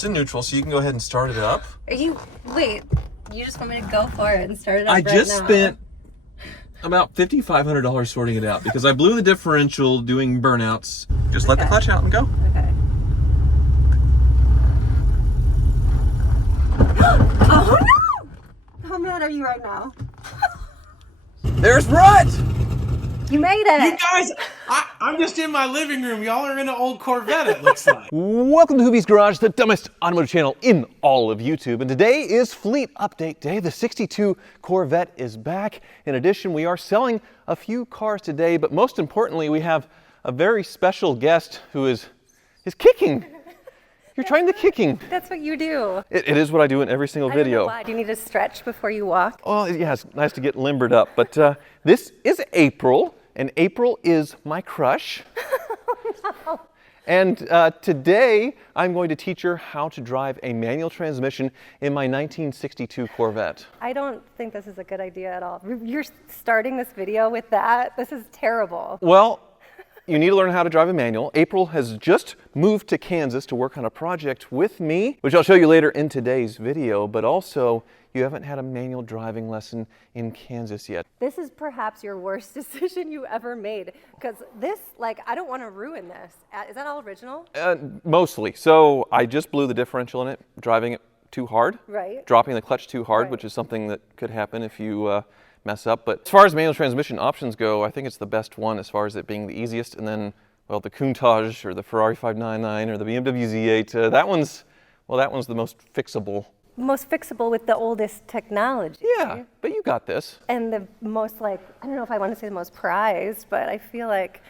It's in neutral, so you can go ahead and start it up. Wait, you just want me to go for it and start it up I right just now? spent about $5,500 sorting it out because I blew the differential doing burnouts. Just let the clutch out and go. Okay. Oh no! How mad are you right now? There's Brett! You made it! You guys, I'm just in my living room. Y'all are in an old Corvette, it looks like. Welcome to Hoopy's Garage, the dumbest automotive channel in all of YouTube. And today is Fleet Update Day. The 62 Corvette is back. In addition, we are selling a few cars today, but most importantly, we have a very special guest who is kicking. You're trying the kicking. That's what you do. It is what I do in every single video. I don't know why. Do you need to stretch before you walk? Well, yeah, it's nice to get limbered up. But this is April, and April is my crush. No. And today, I'm going to teach her how to drive a manual transmission in my 1962 Corvette. I don't think this is a good idea at all. You're starting this video with that? This is terrible. Well, you need to learn how to drive a manual. April has just moved to Kansas to work on a project with me, which I'll show you later in today's video, but also you haven't had a manual driving lesson in Kansas yet. This is perhaps your worst decision you ever made, because this, I don't want to ruin this. Is that all original? Mostly. So I just blew the differential in it, driving it too hard. Right. Dropping the clutch too hard, Right. which is something that could happen if you mess up. But as far as manual transmission options go, I think it's the best one as far as it being the easiest. And then, well, the Countach or the Ferrari 599 or the BMW Z8, that one's the most fixable. Most fixable with the oldest technology. Yeah, but you got this. And the most, I don't know if I want to say the most prized, but I feel like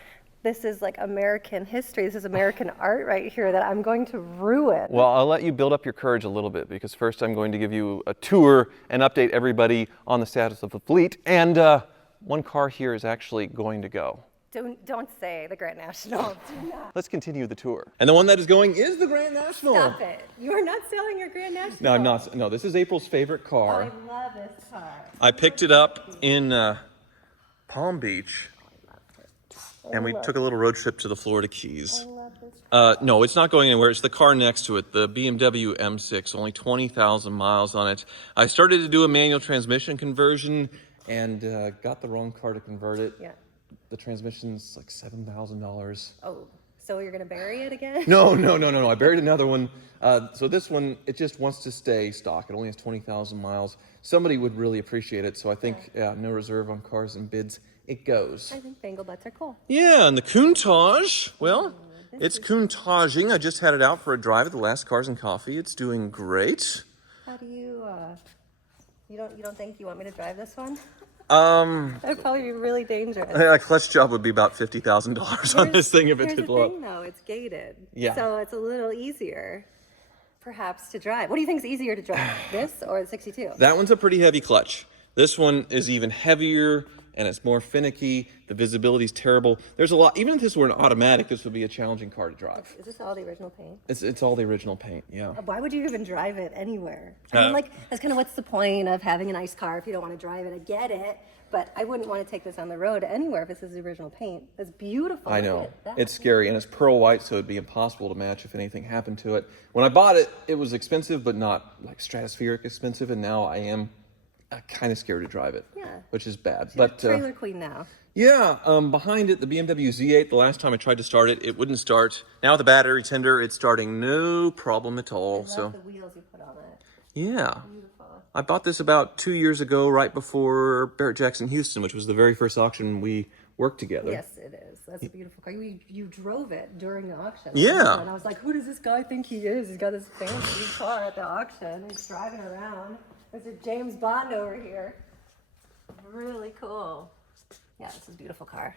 this is American history. This is American art right here that I'm going to ruin. Well, I'll let you build up your courage a little bit because first I'm going to give you a tour and update everybody on the status of the fleet. And one car here is actually going to go. Don't say the Grand National. Do not. Let's continue the tour. And the one that is going is the Grand National. Stop it. You are not selling your Grand National. No, I'm not. No, this is April's favorite car. I love this car. I picked it up in Palm Beach, and we took a little road trip to the Florida Keys. I love this. No, it's not going anywhere. It's the car next to it, the BMW M6, only 20,000 miles on it. I started to do a manual transmission conversion and got the wrong car to convert it. Yeah. The transmission's like $7,000. Oh, so you're going to bury it again? No. I buried another one. So this one, it just wants to stay stock. It only has 20,000 miles. Somebody would really appreciate it. So I think, no reserve on cars and bids. It goes. I think Bengal butts are cool. Yeah, and the Countach, well, it's Countaching. I just had it out for a drive at the last Cars and Coffee. It's doing great. How do you, you don't think you want me to drive this one? That'd probably be really dangerous. A clutch job would be about $50,000 on this thing if it did blow up. Here's the thing, though. It's gated. Yeah. So it's a little easier, perhaps, to drive. What do you think is easier to drive, this or the 62? That one's a pretty heavy clutch. This one is even heavier and it's more finicky. The visibility's terrible. There's a lot. Even if this were an automatic, this would be a challenging car to drive. Is this all the original paint? It's all the original paint, yeah. Why would you even drive it anywhere? I mean, that's kind of what's the point of having a nice car if you don't want to drive it? I get it, but I wouldn't want to take this on the road anywhere if this is the original paint. It's beautiful. I Look know. at that. It's scary, and it's pearl white, so it'd be impossible to match if anything happened to it. When I bought it, it was expensive, but not like stratospheric expensive, and now I am kind of scared to drive it, which is bad. You're a trailer queen now. Yeah, behind it, the BMW Z8, the last time I tried to start it, it wouldn't start. Now with the battery tender, it's starting no problem at all. I love the wheels you put on it. Yeah. Beautiful. I bought this about 2 years ago, right before Barrett-Jackson Houston, which was the very first auction we worked together. Yes, it is. That's a beautiful car. You drove it during the auction. Yeah. And I was like, who does this guy think he is? He's got this fancy car at the auction. He's driving around. Mr. James Bond over here. Really cool. Yeah, this is a beautiful car.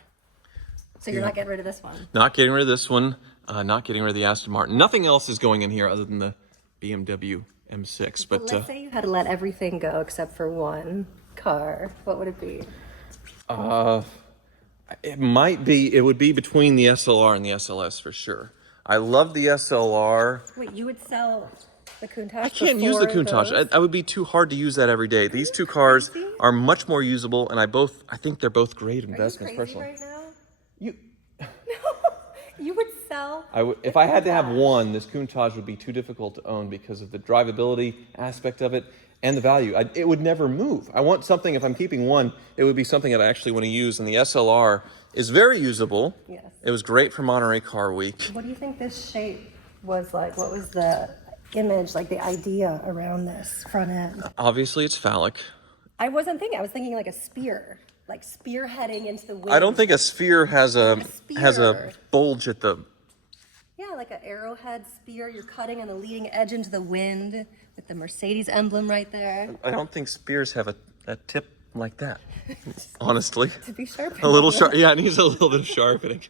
So you're not getting rid of this one? Not getting rid of this one. Not getting rid of the Aston Martin. Nothing else is going in here other than the BMW M6. But let's say you had to let everything go except for one car. What would it be? it would be between the SLR and the SLS for sure. I love the SLR. Wait, you would sell the Countach? I can't use the Countach. I would be too hard to use that every day. These two cars are much more usable, and I think they're both great investments. Are you crazy personally. right now? You You would sell? If I had to have one, this Countach would be too difficult to own because of the drivability aspect of it and the value. It would never move. I want something, if I'm keeping one, it would be something that I actually want to use. And the SLR is very usable. Yes. It was great for Monterey Car Week. What do you think this shape was like? What was the image, like the idea around this front end? Obviously, it's phallic. I wasn't thinking. I was thinking like a spear, like spearheading into the wind. I don't think a sphere has a bulge at the... Yeah, like an arrowhead spear. You're cutting on the leading edge into the wind with the Mercedes emblem right there. I don't think spears have a tip like that, honestly. To be sharp. A little sharp. Yeah, it needs a little bit of sharpening.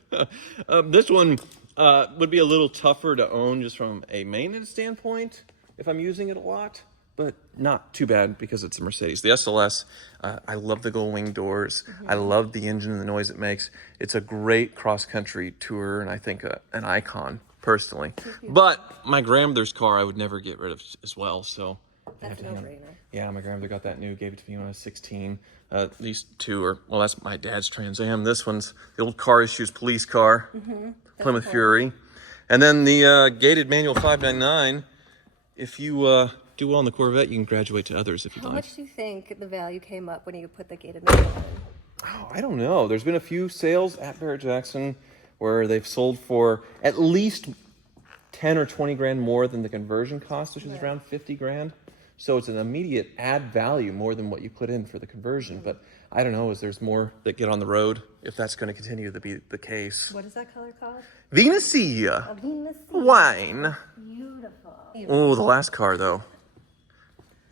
This one would be a little tougher to own just from a maintenance standpoint if I'm using it a lot, but not too bad because it's a Mercedes. The SLS, I love the gull wing doors. I love the engine and the noise it makes. It's a great cross-country tourer, and I think an icon, personally. But my grandmother's car I would never get rid of as well, so... That's a no-brainer. Yeah, my grandmother got that new, gave it to me when I was 16. These two are, well, that's my dad's Trans Am. This one's the old Car Issues police car, Plymouth Fury. And then the gated manual 599. If you do well on the Corvette, you can graduate to others if you'd How like. much do you think the value came up when you put the gated manual in? Oh, I don't know. There's been a few sales at Barrett-Jackson where they've sold for at least 10 or 20 grand more than the conversion cost, which is around 50 grand. So it's an immediate add value more than what you put in for the conversion. But I don't know, is there's more that get on the road if that's going to continue to be the case. What is that color called? Venezia. A Venus. Wine. Beautiful. Oh, the last car though.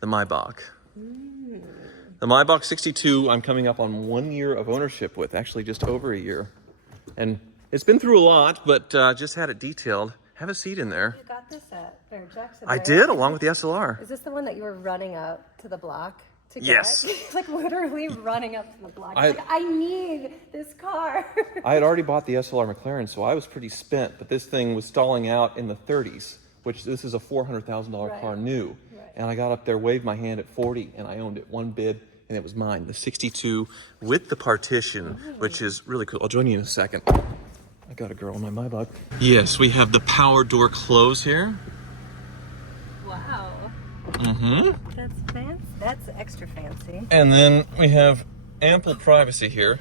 The Maybach. The Maybach 62, I'm coming up on 1 year of ownership with, actually just over a year. And it's been through a lot, but just had it detailed. Have a seat in there. You got this at Barrett-Jackson, I right? did, along with the SLR. Is this the one that you were running up to the block to get? Yes. Like literally running up to the block. I need this car. I had already bought the SLR McLaren, so I was pretty spent, but this thing was stalling out in the 30s, which this is a $400,000 car new. Right. And I got up there, waved my hand at 40, and I owned it. One bid, and it was mine. The 62 with the partition, which is really cool. I'll join you in a second. I got a girl in my Maybach. Yes, we have the power door close here. Wow. Mm-hmm. That's fancy. That's extra fancy. And then we have ample privacy here.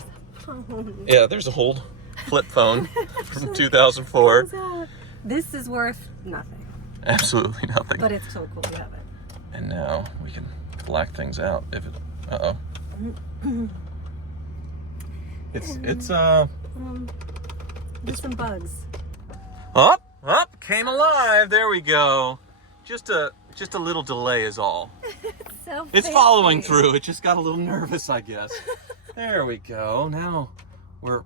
Yeah, there's a old flip phone from 2004. This is worth nothing. Absolutely nothing. But it's so cool to have it. And now we can black things out if it, There's some bugs. Up, came alive. There we go. Just a little delay is all. So It's fancy. following through. It just got a little nervous, I guess. There we go. Now we were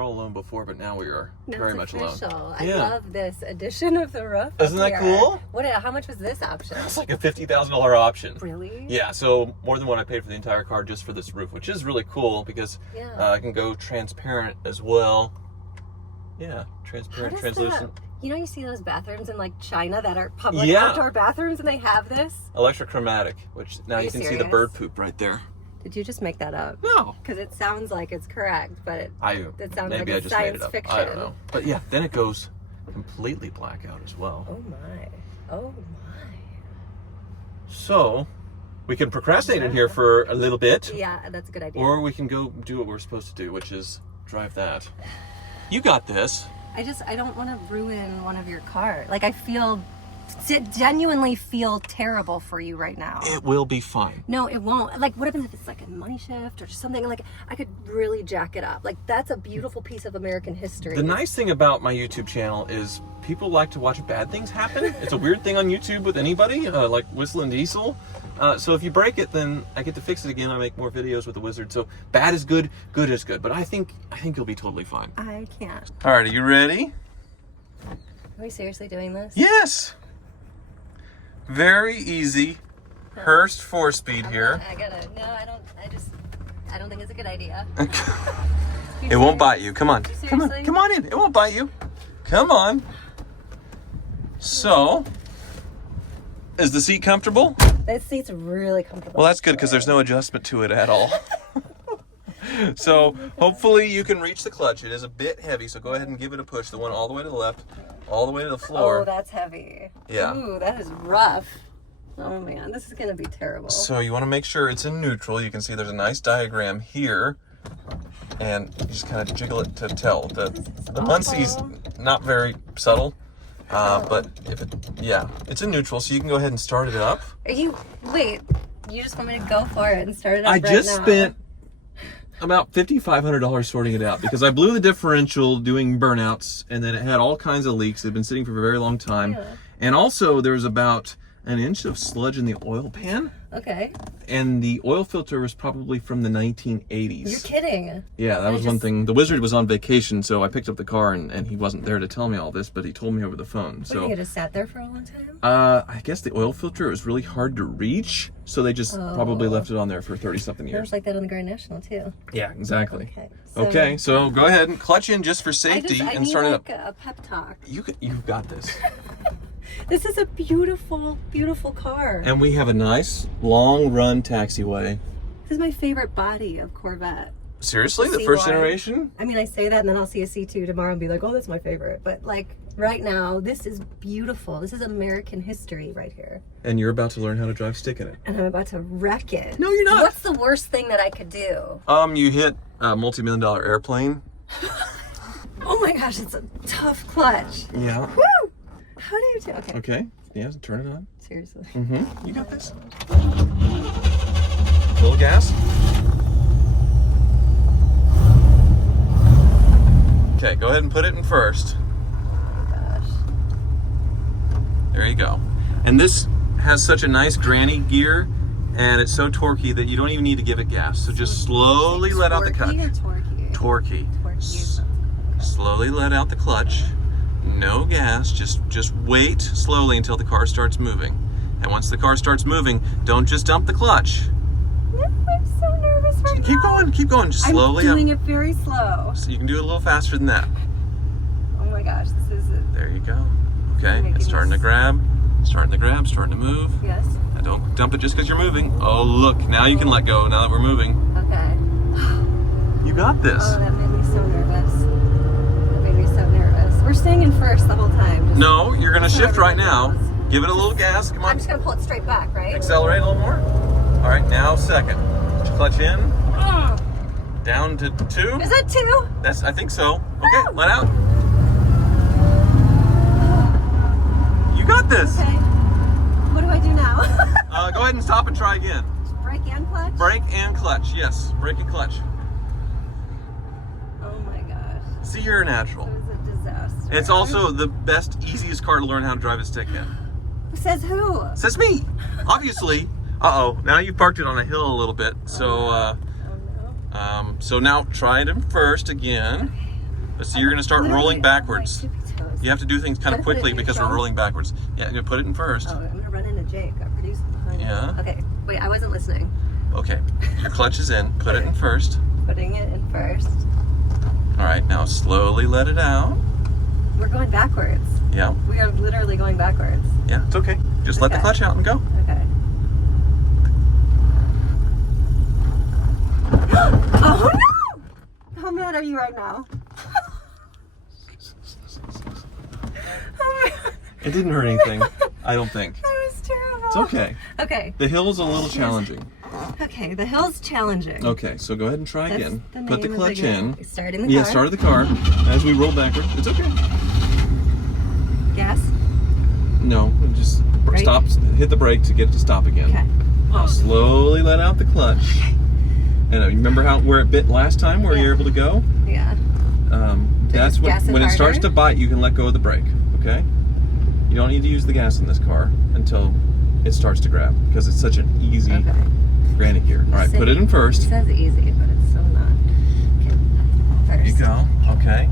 all alone before, but now we are Now very it's much official. alone. I love this addition of the roof. Isn't that here. cool? How much was this option? It's like a $50,000 option. Really? Yeah, so more than what I paid for the entire car just for this roof, which is really cool because I can go transparent as well. Yeah, transparent, translucent. You see those bathrooms in like China that are public Yeah. outdoor bathrums and they have this? Electrochromatic, which now you can see the serious? bird poop right there. Did you just make that up? No. Because it sounds like it's correct, but it sounds Maybe like I it's just made science it up. fiction. I don't know. But yeah, then it goes completely blackout as well. Oh my. Oh my. So we can procrastinate in here for a little bit. Yeah, that's a good idea. Or we can go do what we're supposed to do, which is drive that. You got this. I don't want to ruin one of your cars. Like I genuinely feel terrible for you right now. It will be fine. No, it won't. Like, what if it's like a money shift or something? Like, I could really jack it up. Like, that's a beautiful piece of American history. The nice thing about my YouTube channel is people like to watch bad things happen. It's a weird thing on YouTube with anybody, like Whistle and Diesel. So if you break it, then I get to fix it again. I make more videos with the wizard. So bad is good, good is good. But I think you'll be totally fine. I can't. All right, are you ready? Are we seriously doing this? Yes. Very easy. Hurst 4-speed here. I don't think it's a good idea. It won't bite you. Come on. Seriously? Come on in. It won't bite you. Come on. So, is the seat comfortable? This seat's really comfortable. Well, that's good because there's no adjustment to it at all. So hopefully you can reach the clutch. It is a bit heavy, so go ahead and give it a push. The one all the way to the left, all the way to the floor. Oh, that's heavy. Yeah. Ooh, that is rough. Oh man, this is gonna be terrible. So you want to make sure it's in neutral. You can see there's a nice diagram here, and you just kind of jiggle it to tell. The Muncie's not very subtle, but if it, yeah, it's in neutral, so you can go ahead and start it up. Wait, you just want me to go for it and start it up I right just now? spent about $5,500 sorting it out because I blew the differential doing burnouts, and then it had all kinds of leaks. It had been sitting for a very long time. Yeah. And also there was about an inch of sludge in the oil pan. Okay. And the oil filter was probably from the 1980s. You're kidding. Yeah, that was one thing. The wizard was on vacation, so I picked up the car, and he wasn't there to tell me all this, but he told me over the phone. What, So you just sat there for a long time? I guess the oil filter was really hard to reach, so they just probably left it on there for 30-something It years. was like that on the Grand National too. Yeah, exactly. Okay. Okay, so go ahead and clutch in just for I safety need and start it up. like a pep talk. You've got this. This is a beautiful, beautiful car. And we have a nice long run taxiway. This is my favorite body of Corvette. Seriously, the See first why? generation? I mean, I say that and then I'll see a C2 tomorrow and be like, oh, that's my favorite. But like right now, this is beautiful. This is American history right here. And you're about to learn how to drive stick in it. And I'm about to wreck it. No, you're not. What's the worst thing that I could do? You hit a multi-million-dollar airplane. Oh my gosh, it's a tough clutch. Yeah. Woo! How do you do? Okay. Okay. Yeah, turn it on. Seriously. Mm-hmm. You got this. Little gas. Okay, go ahead and put it in first. Oh my gosh. There you go. And this has such a nice granny gear, and it's so torquey that you don't even need to give it gas. So just slowly let out the clutch. Torquey. Torquey. Torquey. Slowly let out the clutch. No gas. Just wait slowly until the car starts moving. And once the car starts moving, don't just dump the clutch. No, I'm so nervous right Keep now. going. Keep going. Just slowly. I'm doing it very slow. So you can do it a little faster than that. Oh my gosh, this is it. There you go. Okay, Making it's starting to this- grab. Starting to grab. Starting to move. Yes. Now don't dump it just because you're moving. Oh look, now you can let go. Now that we're moving. Okay. You got this. Oh, that made me so nervous. That made me so nervous. We're staying in first the whole time. Just No, you're gonna so shift right everybody now. knows. Give it a little gas. Come I'm on. just gonna pull it straight back, right? Accelerate a little more. All right, now second. Put your clutch in. Down to 2. Is that 2? I think so. Okay, let out. You got this. Okay. What do I do now? Go ahead and stop and try again. Brake and clutch? Brake and clutch. Yes, brake and clutch. Oh my gosh. See, you're a natural. It was a disaster. It's also the best, easiest car to learn how to drive a stick in. Who says who? Says me. Obviously. Uh-oh. Now you've parked it on a hill a little bit. So, Oh no. so now try it in first again. But see, you're going to start Literally rolling on my backwards. tippy toes. You have to do things kind of Gotta put it quickly in because we're neutral? rolling backwards. Yeah, you put it in first. Oh, I'm gonna run into Jake. Our producer behind me. Yeah. Okay. Wait, I wasn't listening. Okay. Your clutch is in. Put it in first. Putting it in first. All right. Now slowly let it out. We're going backwards. Yeah. We are literally going backwards. Yeah. It's okay. Just let the Okay. clutch out and go. Okay. Oh no! How mad are you right now? It didn't hurt anything. I don't think. That was terrible. It's okay. Okay. The hill is a little challenging. Okay. The hill's challenging. Okay. So go ahead and try That's again. the Put the name of clutch game. in. Starting the Yeah. car. Start the car as we roll backward. It's okay. Gas. No. Just Brake? stop. Hit the brake to get it to stop again. Okay. Now slowly let out the clutch. And you remember where it bit last time, where you're able to go? Yeah. That's just gas it when it starts harder? to bite, you can let go of the brake. Okay. You don't need to use the gas in this car until it starts to grab because it's such an easy Okay. granny gear. All right, put it in It first. says easy, but it's so not. Okay. First. There you go. Okay.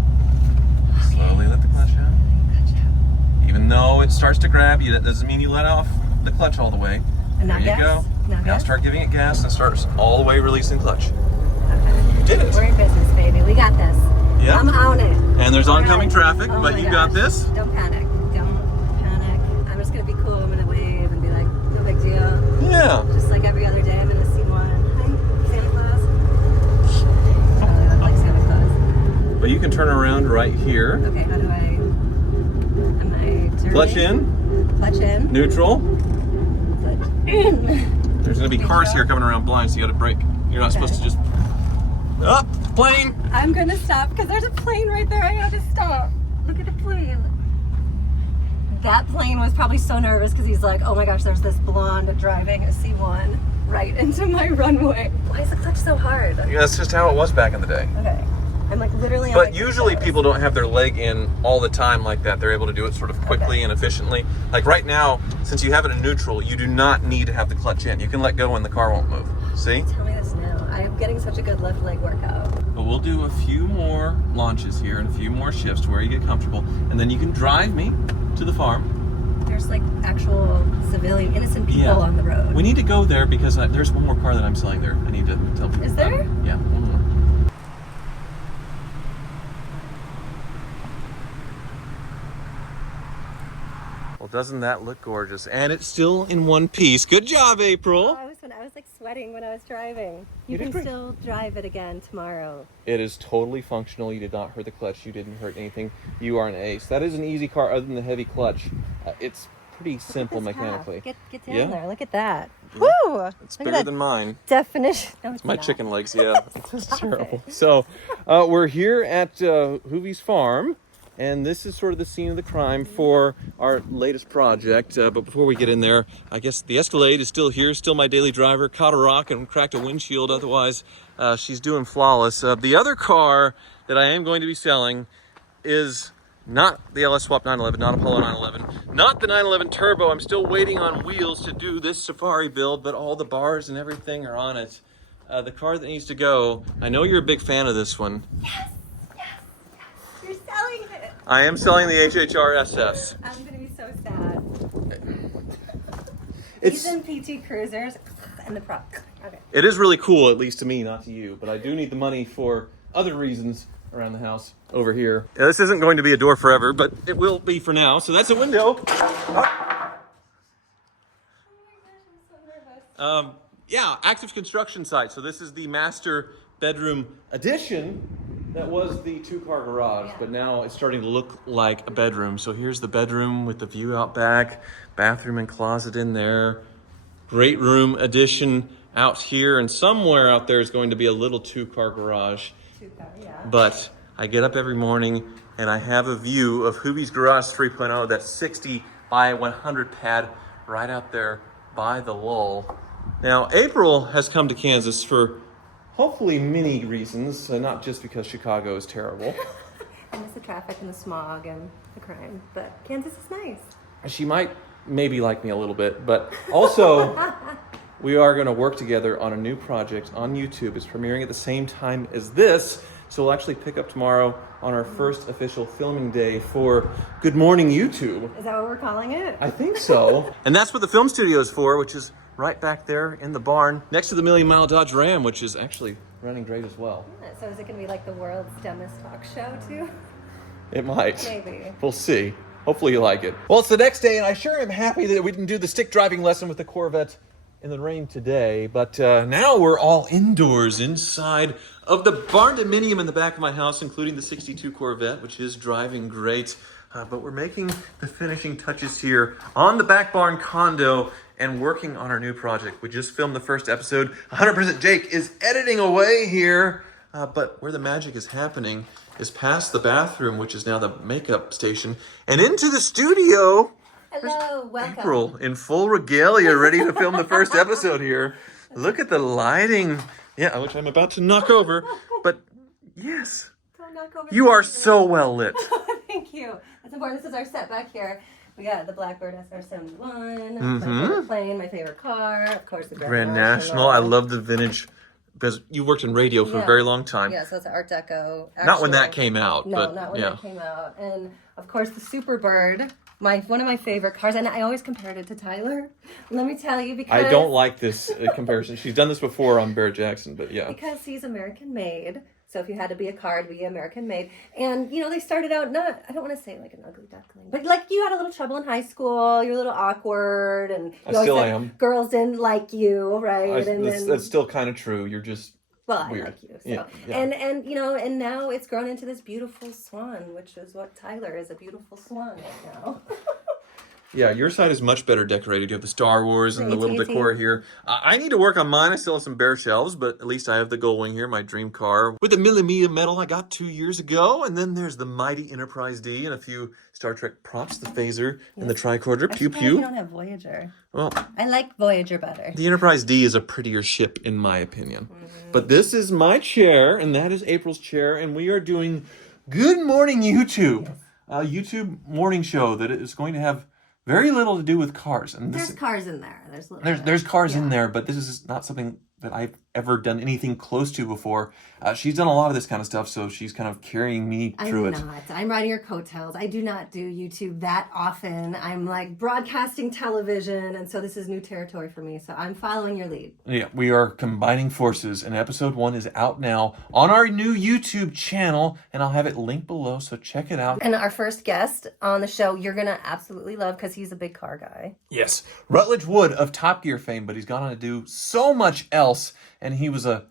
Slowly let the clutch out. Gotcha. Even though it starts to grab, that doesn't mean you let off the clutch all the way. And now There you gas? go. Now Now gas? start giving it gas and start all the way releasing clutch. Okay. You did it. We're in business, baby. We got this. Yeah. I'm on it. And there's oncoming Alright. traffic, Oh but my you got gosh. this. Don't panic. Don't panic. I'm just gonna be cool. I'm gonna wave and be like, no big deal. Yeah. Just like every other day, I'm gonna see one. Hi, Santa Claus. turn around right here. Okay, how do I... Am I turning? Clutch in. Clutch in. Neutral. Clutch in. There's gonna be cars Neutral. here coming around blind, so you gotta brake. You're not supposed to just... Up, plane! I'm gonna stop because there's a plane right there. I gotta stop. Look at the plane. That plane was probably so nervous because he's like, oh my gosh, there's this blonde driving a C1 right into my runway. Why is the clutch so hard? Yeah, that's just how it was back in the day. Okay. I'm like literally on But my usually toes. people don't have their leg in all the time like that. They're able to do it sort of quickly and efficiently. Like right now, since you have it in neutral, you do not need to have the clutch in. You can let go and the car won't move. See? Tell me this now. I am getting such a good left leg workout. But we'll do a few more launches here and a few more shifts to where you get comfortable. And then you can drive me to the farm. There's like actual civilian, innocent people on the road. We need to go there because there's one more car that I'm selling there. I need to tell people. Is there? Yeah, one more. Well, doesn't that look gorgeous? And it's still in one piece. Good job, April. I was like sweating when I was driving. You You did can great. still drive it again tomorrow. It is totally functional. You did not hurt the clutch. You didn't hurt anything. You are an ace. That is an easy car other than the heavy clutch. It's pretty simple Look at this mechanically. half. Get down Yeah. there. Look at that. Woo! It's Look bigger at than that mine. definition. No, it's My not. chicken legs, yeah. It's terrible. So, we're here at Hoovie's farm, and this is sort of the scene of the crime for our latest project. But before we get in there, I guess the Escalade is still here, still my daily driver. Caught a rock and cracked a windshield. Otherwise, she's doing flawless. The other car that I am going to be selling is not the LS Swap 911, not Apollo 911, not the 911 Turbo. I'm still waiting on wheels to do this Safari build, but all the bars and everything are on it. The car that needs to go, I know you're a big fan of this one. Yes. You're selling it. I am selling the HHR SS. I'm gonna be so sad. It's, These and PT Cruisers and the prop. Okay. it is really cool, at least to me, not to you, but I do need the money for other reasons around the house over here. Yeah, this isn't going to be a door forever, but it will be for now. So that's a window. Yeah, active construction site. So this is the master bedroom addition that was the two-car garage, but now it's starting to look like a bedroom. So here's the bedroom with the view out back, bathroom and closet in there. Great room addition out here, and somewhere out there is going to be a little two-car garage. Yeah. But I get up every morning and I have a view of Hoovie's Garage 3.0, that 60 by 100 pad right out there by the lull. Now, April has come to Kansas for hopefully many reasons, not just because Chicago is terrible. I miss the traffic and the smog and the crime, but Kansas is nice. She might maybe like me a little bit, but also we are going to work together on a new project on YouTube. It's premiering at the same time as this, so we'll actually pick up tomorrow on our first official filming day for Good Morning YouTube. Is that what we're calling it? I think so. And that's what the film studio is for, which is right back there in the barn next to the Million Mile Dodge Ram, which is actually running great as well. So is it going to be like the world's dumbest talk show too? It might. Maybe. We'll see. Hopefully you like it. Well, it's the next day, and I sure am happy that we didn't do the stick driving lesson with the Corvette in the rain today. But now we're all indoors inside of the barn dominium in the back of my house, including the 62 Corvette, which is driving great. But we're making the finishing touches here on the back barn condo and working on our new project. We just filmed the first episode. 100% Jake is editing away here. But where the magic is happening is past the bathroom, which is now the makeup station, and into the studio. Hello, welcome. April in full regalia, ready to film the first episode here. Look at the lighting. Yeah, which I'm about to knock over. But yes, Don't knock over you the are computer. so well lit. Thank you. That's important. This is our set back here. We got the Blackbird SR-71, Mm-hmm. my favorite plane, my favorite car, of course the Grand National. I love the vintage, because you worked in radio for a Yeah. very long time. Yeah, so it's Art Deco. Not when that actual- came out, No, but not when yeah. that came out. And of course the Superbird, one of my favorite cars, and I always compared it to Tyler. Let me tell you, because I don't like this comparison. She's done this before on Barrett Jackson, but yeah. because he's American made. So if you had to be a car, it'd be American made. And, you know, they started out not, I don't want to say like an ugly duckling, but like you had a little trouble in high school, you were a little awkward, and you I always still said am. and girls didn't like you, right? And That's still kind of true. You're just Well, I weird. like you. So. Yeah, yeah. And you know, and now it's grown into this beautiful swan, which is what Tyler is, a beautiful swan right now. Yeah, your side is much better decorated. You have the Star Wars and the little AT&T. decor here. I need to work on mine. I still have some bare shelves, but at least I have the Gullwing here, my dream car. With the millimeter metal I got 2 years ago. And then there's the mighty Enterprise D and a few Star Trek props, the phaser and the tricorder. Pew You pew. don't have Voyager. Well, I like Voyager better. the Enterprise D is a prettier ship, in my opinion. But this is my chair, and that is April's chair, and we are doing Good Morning YouTube, a YouTube morning show that is going to have very little to do with cars. And There's cars in there. there's cars in there, but this is not something that I've ever done anything close to before. She's done a lot of this kind of stuff, so she's kind of carrying me through it. I'm not. I'm riding your coattails. I do not do YouTube that often. I'm like broadcasting television, and so this is new territory for me. So I'm following your lead. Yeah, we are combining forces, and episode 1 is out now on our new YouTube channel, and I'll have it linked below, so check it out. And our first guest on the show, you're going to absolutely love because he's a big car guy. Yes, Rutledge Wood of Top Gear fame, but he's gone on to do so much else, and he was a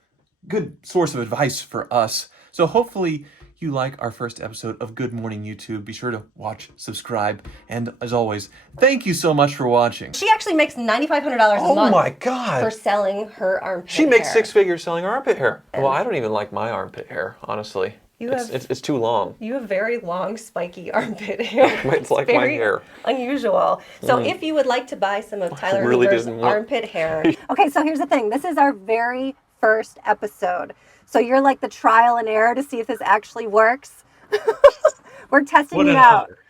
good source of advice for us. So hopefully you like our first episode of Good Morning YouTube. Be sure to watch, subscribe, and as always, thank you so much for watching. She actually makes $9,500 a Oh month my God. for selling her armpit She makes hair. 6 figures selling armpit hair. Well, I don't even like my armpit hair, honestly. It's too long. You have very long, spiky armpit hair. It's like my very hair. Unusual. So if you would like to buy some of Tyler really Hoover's didn't want- armpit hair. Okay, so here's the thing. This is our very first episode. So you're like the trial and error to see if this actually works. We're testing What you an out. honor.